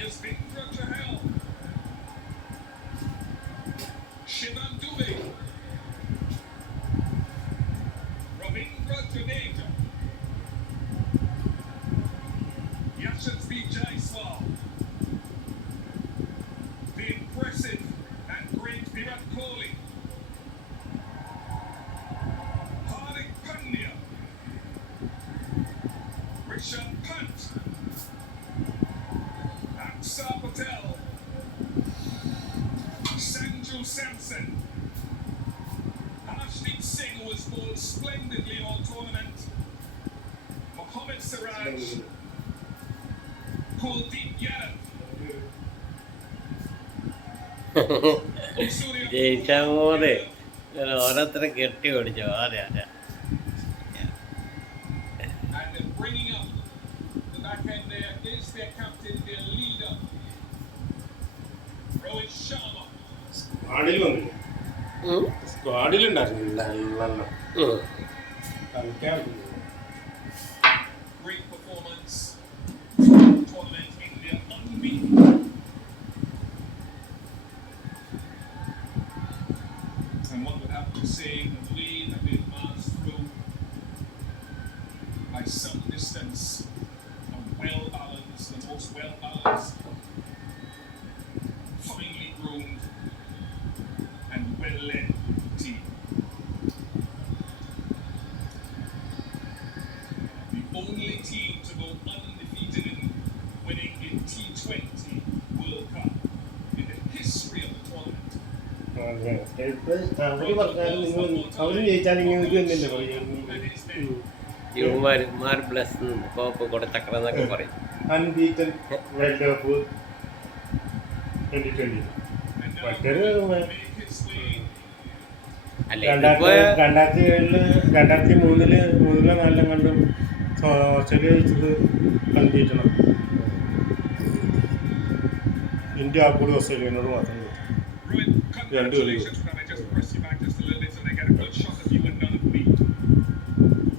Yasvindra Chahal. Shivam Dubey. Ravindra Jadeja. Yashasvi Jaiswal. The impressive and great Virat Kohli. Hardik Pandya. Rishabh Pant. Akshar Patel. Sanju Samson. Arshdeep Singh was bowled splendidly all tournament. Mohammad Siraj. Kuldeep Yadav. ജയിച്ചാൽ പോലെ ഓരോരുത്തരെ കെട്ടി ഓടിച്ചു. അതെ അതെ. And they're bringing up the back end there is their captain, their leader, Rohit Sharma. സ്ക്വാഡിൽ വന്നില്ല, സ്ക്വാഡിലുണ്ടായിരുന്നില്ല കളിക്കാൻ. Great performance. Tournament India unbeaten. And one would have to say the way that they marched through by some distance, a well-balanced, the most well-balanced, finely groomed and well-led team. The only team to go undefeated in winning a T20 World Cup in the history of the tournament. അവര് പറഞ്ഞാലും നിങ്ങൾ അവരും ജയിച്ചാലും നിങ്ങൾക്ക് തന്നെയല്ലേ പറയും. യുവമാർ bless കോപ്പ് കൊടുത്തക്കറ എന്നൊക്കെ പറയും. Unbeaten world cup 2020. മറ്റൊരു അല്ലേ 2003 മൂന്നിലോ നാലിലോ കണ്ടും ഓസ്ട്രേലിയ ജയിച്ചത് അൺബീറ്റനാണ്. ഇന്ത്യ ആപ്പോഴും ഓസ്ട്രേലിയനോട് മാത്രം Congratulations. Can I just press you back just a little bit so they get a good shot of you and none of me?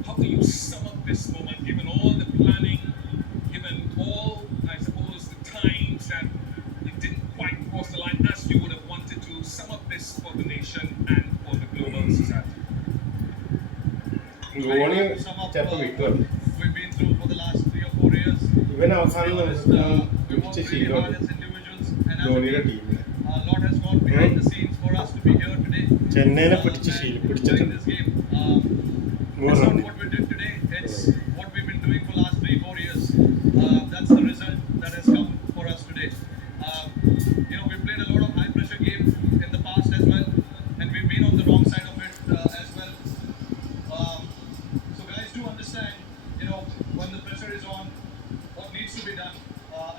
How do you sum up this moment, given all the planning, given all, I suppose, the times that it didn't quite cross the line as you would have wanted to? Sum up this for the nation and for the global society. Dhoni ചിലപ്പോൾ വിട്ടു. We've been through for the last 3 or 4 years. ഇവൻ അവസാനം പിടിച്ച ശീലമാണ് ധോണിയുടെ ടീമിന്. A lot has gone behind the scenes for us to be here today. ചെന്നൈനെ പിടിച്ചിട്ടുണ്ട്. This game. It's not what we did today. It's what we've been doing for the last 3-4 years. That's the result that has come for us today. We played a lot of high pressure games in the past as well, and we've been on the wrong side of it as well. So guys, do understand, when the pressure is on, what needs to be done.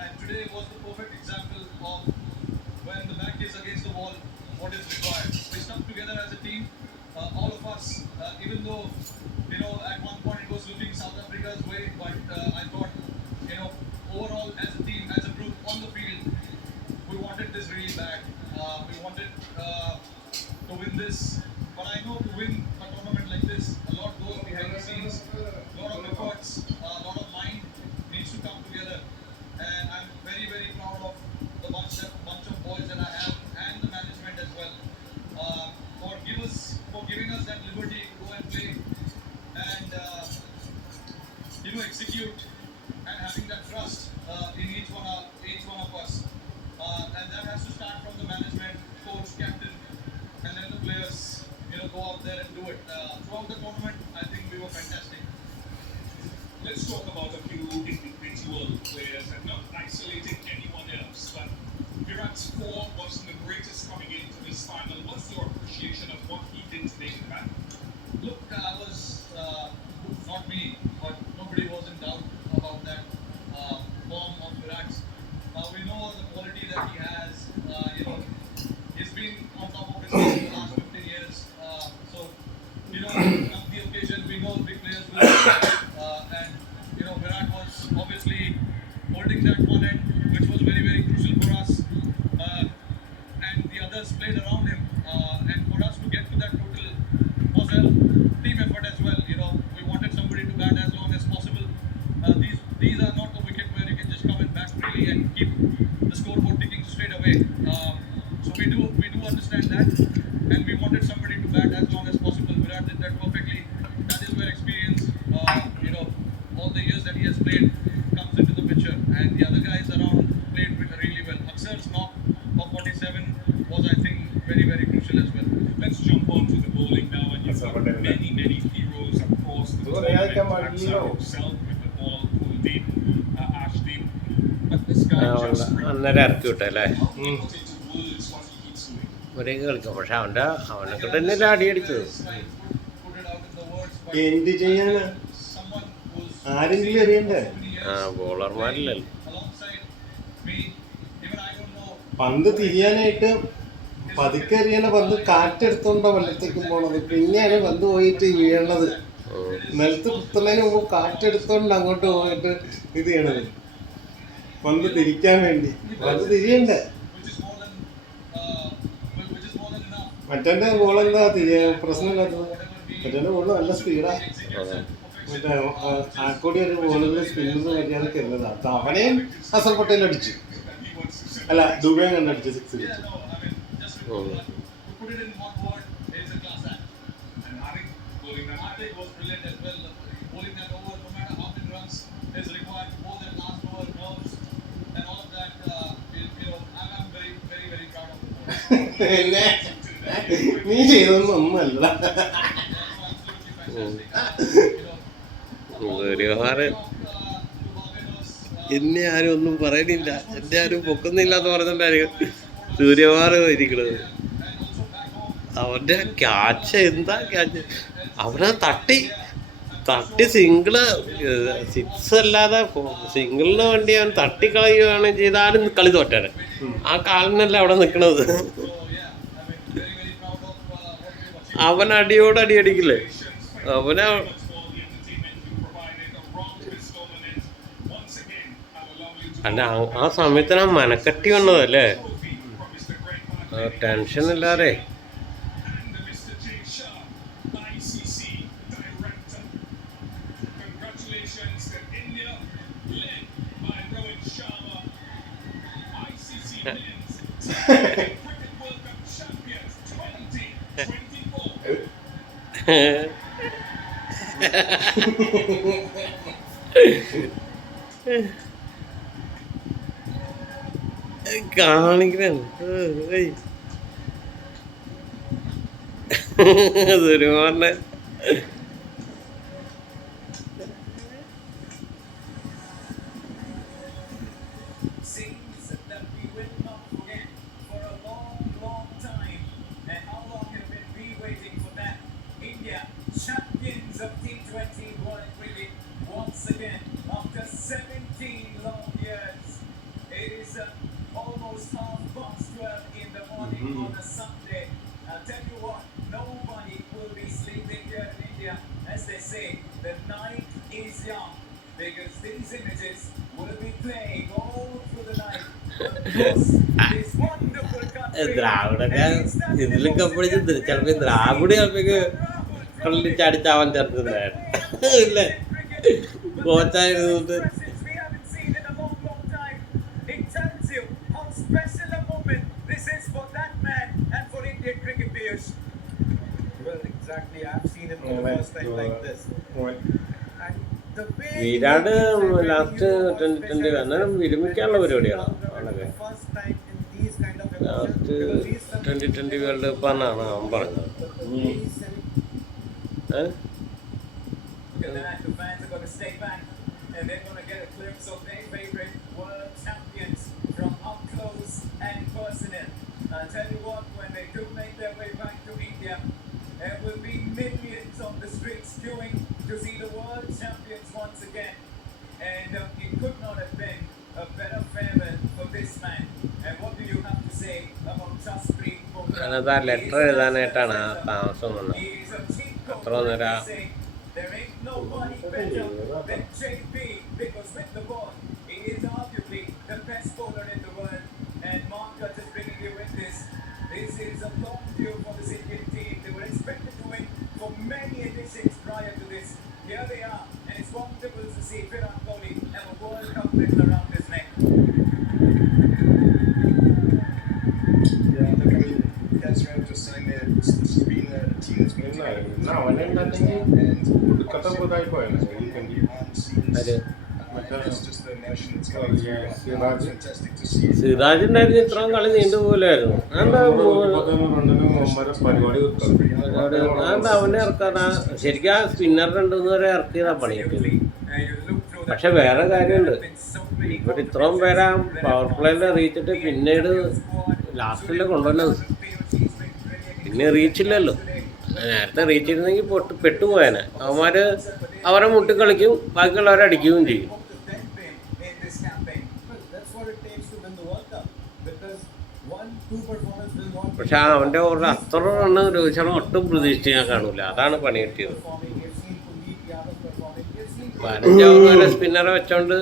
And today was the perfect example of when the back is against the wall, what is required. We stuck together as a team, all of us, even though, at one point it was looking South Africa's way, but I thought, overall as a team, as a group on the field, we wanted this really bad. We wanted to win this, but I know to win a tournament like this, a lot goes behind the scenes, a lot of efforts, a lot of mind needs to come together, and I'm very, very proud of the bunch of boys that I have and the management as well, for giving us that liberty to go and play and execute and having that trust in each one of us, and that has to start from the management, coach, captain, and then the players go out there and do it. Throughout the tournament, I think we were fantastic. Let's talk about a few individual players and not isolating anyone else, but Virat's form wasn't the greatest coming into this final. What's your appreciation of what he did today in the back? Look, I was, not me, but nobody was in doubt about that form of Virat's. We know the quality that he has. He's been on top of his game for the last 15 years. So, come the occasion, we know big players will and, Virat was obviously holding that one end, which was very, very crucial for us. And the others played around him. And for us to get to that total was a team effort as well. We wanted somebody to bat as long as possible. These are not the wicket where you can just come and bat 3 quickly and keep the scoreboard ticking straight away. So we do understand that, and we wanted somebody to bat as long as possible. Virat did that perfectly. That is where experience, all the years that he has played comes into the picture, and the other guys around played really well. Aksar's knock of 47 was, I think, very, very crucial as well. Let's jump on to the bowling now, and you've got many heroes across the tournament. Aksar himself with the ball pulled in, Ashdeep. But this guy just അന്നേരം ഇറക്കി വിട്ടല്ലേ put into words what he keeps doing. ഒരേ കളിക്കും പക്ഷെ അവനൊക്കെ തന്നെയല്ലേ അടി അടിച്ചത് Put it out in the words, but എന്ത് ചെയ്യാനാ someone who's ആരെങ്കിലും അറിയണ്ടേ ആ ബോളർമാരില്ലല്ലോ alongside me, even I don't know. പന്ത് തിരിയാനായിട്ട് പതുക്കെ എറിയണ പന്ത് കാറ്റെടുത്തോണ്ടാ വെള്ളത്തേക്കും പോണത്, പിന്നെയാണ് പന്ത് പോയിട്ട് വീഴണത്. നിലത്ത് കുത്തുന്നതിന് മുമ്പ് കാറ്റെടുത്തോണ്ട് അങ്ങോട്ട് പോയിട്ട് ഇത് ചെയ്യണത്, പന്ത് തിരിക്കാൻ വേണ്ടി. പന്ത് തിരിയണ്ടേ, Which is more than enough. മറ്റേ ബോളെന്താ പ്രശ്നമില്ലാത്തത്. മറ്റേ ബോള് നല്ല സ്പീഡാ. മറ്റേ ആക്കോടി ഒരു ബോളിൽ സ്പിന്നർ മര്യാദക്ക് ഇരുന്നതാ. അവനെയും ഹസൻ പട്ടേൽ അടിച്ചു, അല്ല ദുബൈ കണ്ടടിച്ചു 6 അടിച്ചു. To put it in one word, it's a class act. And Harik bowling that. Hardik was brilliant as well. Bowling that over, no matter how many runs is required to bowl that last over, nerves and all of that. I'm very, very, very proud of the bowler. പിന്നെ നീ ചെയ്തൊന്നും ഒന്നുമല്ല. ഒരുപാട് എന്നെ ആരും ഒന്നും പറയണില്ല, എന്നെ ആരും പൊക്കുന്നില്ല എന്ന് പറഞ്ഞിട്ടായിരിക്കും സൂര്യകുമാർ ഇരിക്കണത്. അവന്റെ ക്യാച്ച് എന്താ ക്യാച്ച്, അവനെ തട്ടി സിംഗിള് 6 അല്ലാതെ സിംഗിളിന് വേണ്ടി അവൻ തട്ടിക്കളയുകയാണ് ചെയ്താലും കളി തോറ്റാണ്. ആ കാലിനല്ല അവിടെ നിൽക്കണത്. അവൻ അടിയോടടി അടിക്കില്ലേ അവനെ. അല്ല ആ സമയത്തിന് ആ മനക്കട്ടി വന്നതല്ലേ, ടെൻഷൻ ഇല്ലാതെ. കാണിക്കണ സുരുമാറിനെ Scenes that we will not forget for a long time. And how long have we waiting for that? India, champions of T20 World Cricket once again after 17 long years. It is almost 12:30 in the morning on a Sunday. I'll tell you what, nobody will be sleeping here in India. As they say, the night is young, because these images will be playing all through the night. This wonderful country. ദ്രാവിഡൊക്കെ ഇതിലും കപ്പിടിച്ച് ചിലപ്പോ ദ്രാവിഡ് ചിലപ്പോ കള്ളിച്ചടിച്ചാവാൻ ചേർത്തില്ലായിരുന്നു ഇല്ലേ കോച്ചായിരുന്നിട്ട്. We haven't seen in a long time. It tells you how special a moment this is for that man and for Indian cricket players. Well, exactly. I've seen him for the first time like this. And the way Virat last 2020 അന്നേരം വിരമിക്കാനുള്ള പരിപാടിയാണ് അവനൊക്കെ. first time in these kind of last 2020 world cup എന്നാണ് അവൻ പറഞ്ഞത്. Look at that, the fans are going to stay back and they're going to get a glimpse of their favorite world champions from up close and personal. I'll tell you what, when they do make their way back to India, there will be millions on the streets queuing to see the world champions once again. And it could not have been a better farewell for this man. And what do you have to say about Jasprit Bumrah? അതിനകത്ത് ആ letter എഴുതാനായിട്ടാണ് ആ താമസം വന്നത്. He is a cheat code, അത്ര നേരം they say. There ain't nobody better than JP, because with the ball, he is arguably the best bowler in the world. And Marcus is bringing you with this. This is a long view for this Indian team. They were expected to win for many editions prior to this. Here they are, and it's wonderful to see Virat Kohli have a World Cup medal around his neck. ഉടായിപ്പോയാണ് അത് മറ്റേ സിറാജ് സിറാജ് ഉണ്ടായിരുന്നു ഇത്രയും കളി നീണ്ടുപോലായിരുന്നു അതെന്താ പരിപാടി അതെന്താ അവനെ ഇറക്കാനാ ശരിക്കും ആ സ്പിന്നർ രണ്ടുമൂന്ന് വരെ ഇറക്കിയതാ പണി കിട്ടിയത്. പക്ഷെ വേറെ കാര്യമുണ്ട്, ഇവിടെ ഇത്രയും പേരാ പവർ പ്ലേയിൽ എറിയിച്ചിട്ട് പിന്നീട് ലാസ്റ്റിലെ കൊണ്ടുവന്നത് പിന്നെ റീച്ചില്ലല്ലോ. നേരത്തെ റീച്ചിരുന്നെങ്കിൽ പെട്ടുപോയാനെ. അവന്മാര് അവരെ മുട്ടി കളിക്കും, ബാക്കിയുള്ളവരെ അടിക്കുകയും ചെയ്യും. That's what it takes to win the World Cup. Because 1-2 performance will not be പക്ഷെ അവൻ്റെ ഒരു അത്ര റണ്ണ് രോഹിത് ശർമ്മ ഒട്ടും പ്രതീക്ഷിച്ച് ഞാൻ കാണൂല. അതാണ് പണി കിട്ടിയത്. performing. We've seen Kuldeep Yadav performing. We've seen 15 over വരെ സ്പിന്നറെ വെച്ചോണ്ട്